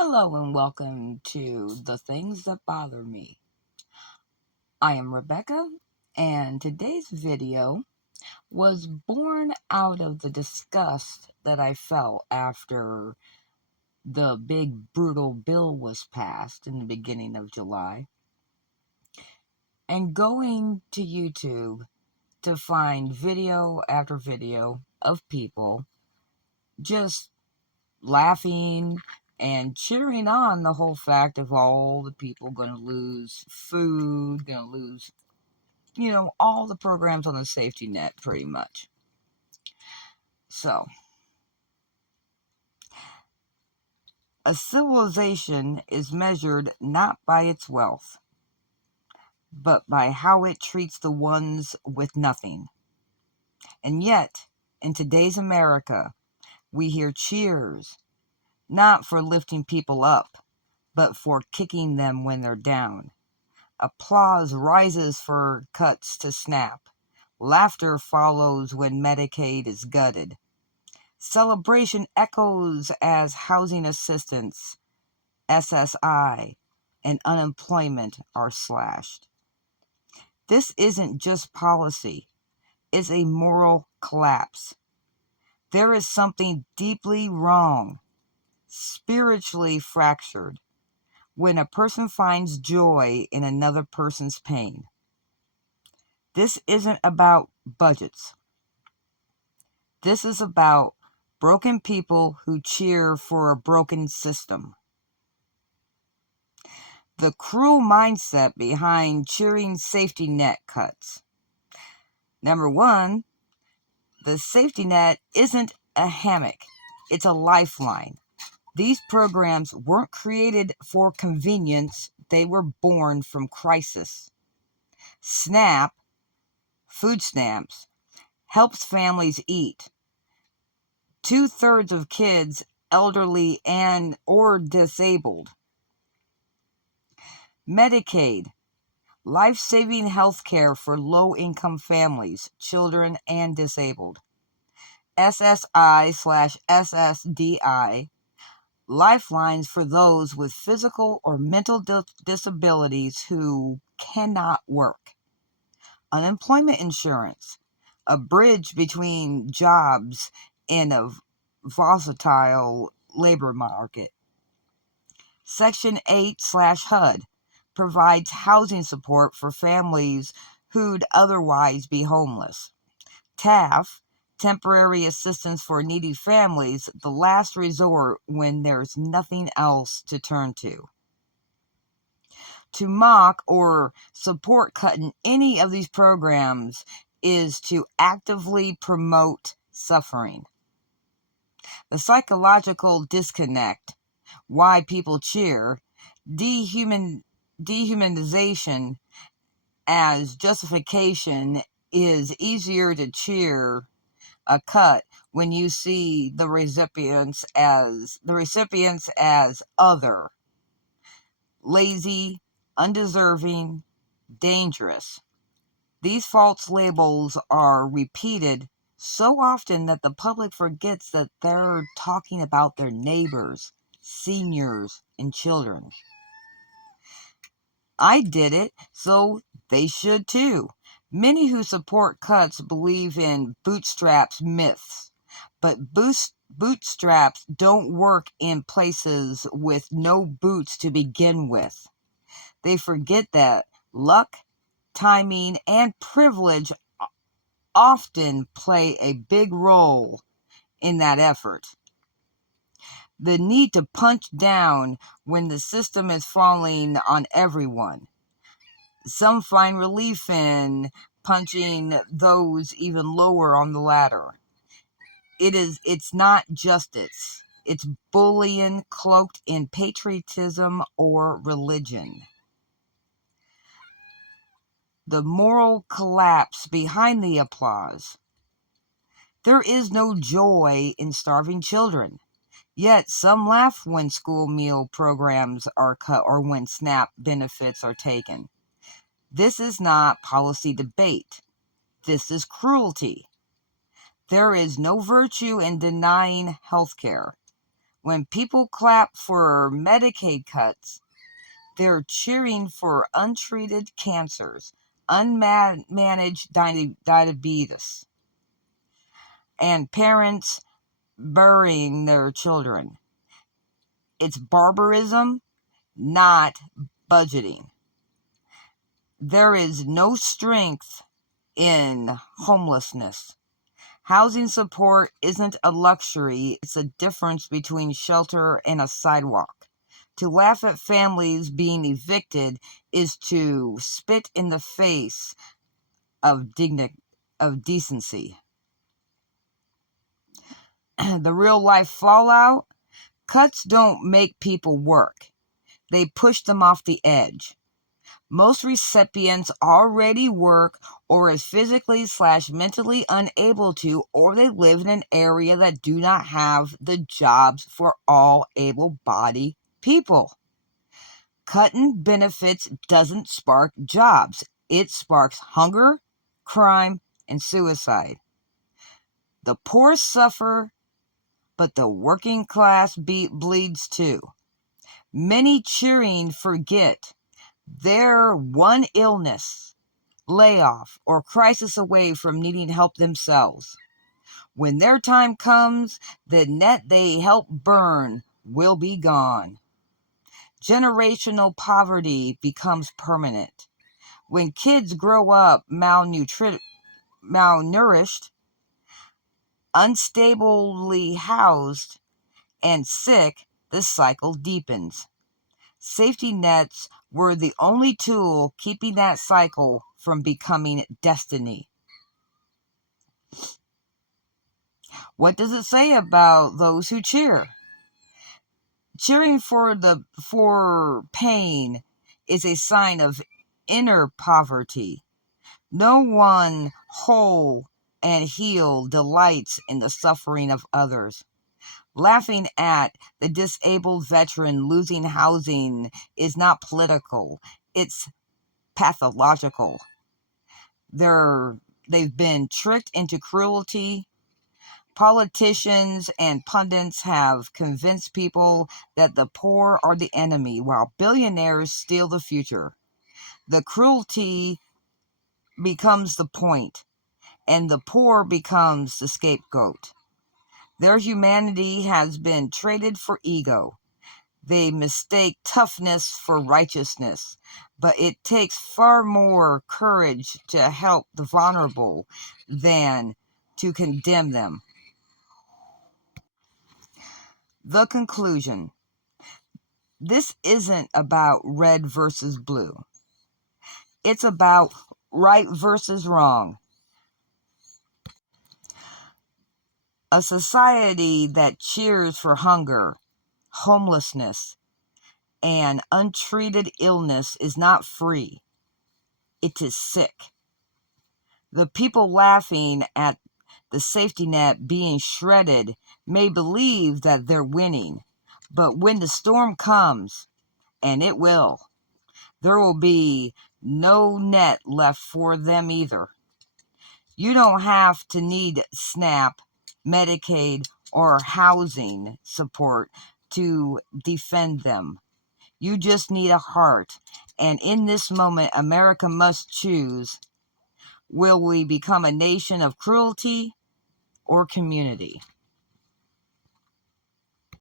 Hello and welcome to The Things That Bother Me. I am Rebecca, and today's video was born out of the disgust that I felt after the big brutal bill was passed in the beginning of July, and going to YouTube to find video after video of people just laughing and cheering on the whole fact of all the people going to lose food, going to lose, all the programs on the safety net pretty much. So, a civilization is measured not by its wealth, but by how it treats the ones with nothing. And yet, in today's America, we hear cheers, not for lifting people up, but for kicking them when they're down. Applause rises for cuts to SNAP. Laughter follows when Medicaid is gutted. Celebration echoes as housing assistance, SSI, and unemployment are slashed. This isn't just policy, it's a moral collapse. There is something deeply wrong, spiritually fractured, when a person finds joy in another person's pain. This isn't about budgets. This is about broken people who cheer for a broken system. The cruel mindset behind cheering safety net cuts. Number one, the safety net isn't a hammock, it's a lifeline. These programs weren't created for convenience, they were born from crisis. SNAP, food stamps, helps families eat. 2/3 of kids, elderly and or disabled. Medicaid, life-saving health care for low-income families, children, and disabled. SSI/SSDI, lifelines for those with physical or mental disabilities who cannot work. Unemployment insurance, a bridge between jobs in a volatile labor market. Section 8/HUD provides housing support for families who'd otherwise be homeless. TAF, temporary assistance for needy families, the last resort when there's nothing else to turn to. To mock or support cutting any of these programs is to actively promote suffering. The psychological disconnect, why people cheer, dehumanization as justification is easier to cheer a cut when you see the recipients as other, lazy, undeserving, dangerous. These false labels are repeated so often that the public forgets that they're talking about their neighbors, seniors, and children. I did it, so they should too. Many who support cuts believe in bootstraps myths, but bootstraps don't work in places with no boots to begin with. They forget that luck, timing, and privilege often play a big role in that effort. The need to punch down when the system is falling on everyone. Some find relief in punching those even lower on the ladder. It's not justice. It's bullying cloaked in patriotism or religion. The moral collapse behind the applause. There is no joy in starving children. Yet some laugh when school meal programs are cut or when SNAP benefits are taken. This is not policy debate. This is cruelty. There is no virtue in denying health care. When people clap for Medicaid cuts, they're cheering for untreated cancers, unmanaged diabetes, and parents burying their children. It's barbarism, not budgeting. There is no strength in homelessness. Housing support isn't a luxury, it's a difference between shelter and a sidewalk. To laugh at families being evicted is to spit in the face of decency. The real life fallout: cuts don't make people work, they push them off the edge. Most recipients already work or is physically/mentally unable to, or they live in an area that do not have the jobs for all able-bodied people. Cutting benefits doesn't spark jobs. It sparks hunger, crime, and suicide. The poor suffer, but the working class bleeds too. Many cheering forget they're one illness, layoff, or crisis away from needing help themselves. When their time comes, the net they help burn will be gone. Generational poverty becomes permanent. When kids grow up malnourished, unstably housed, and sick, the cycle deepens. Safety nets were the only tool keeping that cycle from becoming destiny. What does it say about those who cheer? Cheering for pain is a sign of inner poverty. No one whole and healed delights in the suffering of others. Laughing at the disabled veteran losing housing is not political, it's pathological. They've been tricked into cruelty. Politicians and pundits have convinced people that the poor are the enemy, while billionaires steal the future. The cruelty becomes the point, and the poor becomes the scapegoat. Their humanity has been traded for ego. They mistake toughness for righteousness, but it takes far more courage to help the vulnerable than to condemn them. The conclusion: this isn't about red versus blue. It's about right versus wrong. A society that cheers for hunger, homelessness, and untreated illness is not free. It is sick. The people laughing at the safety net being shredded may believe that they're winning, but when the storm comes, and it will, there will be no net left for them either. You don't have to need SNAP, Medicaid, or housing support to defend them. You just need a heart. And in this moment, America must choose: will we become a nation of cruelty or community?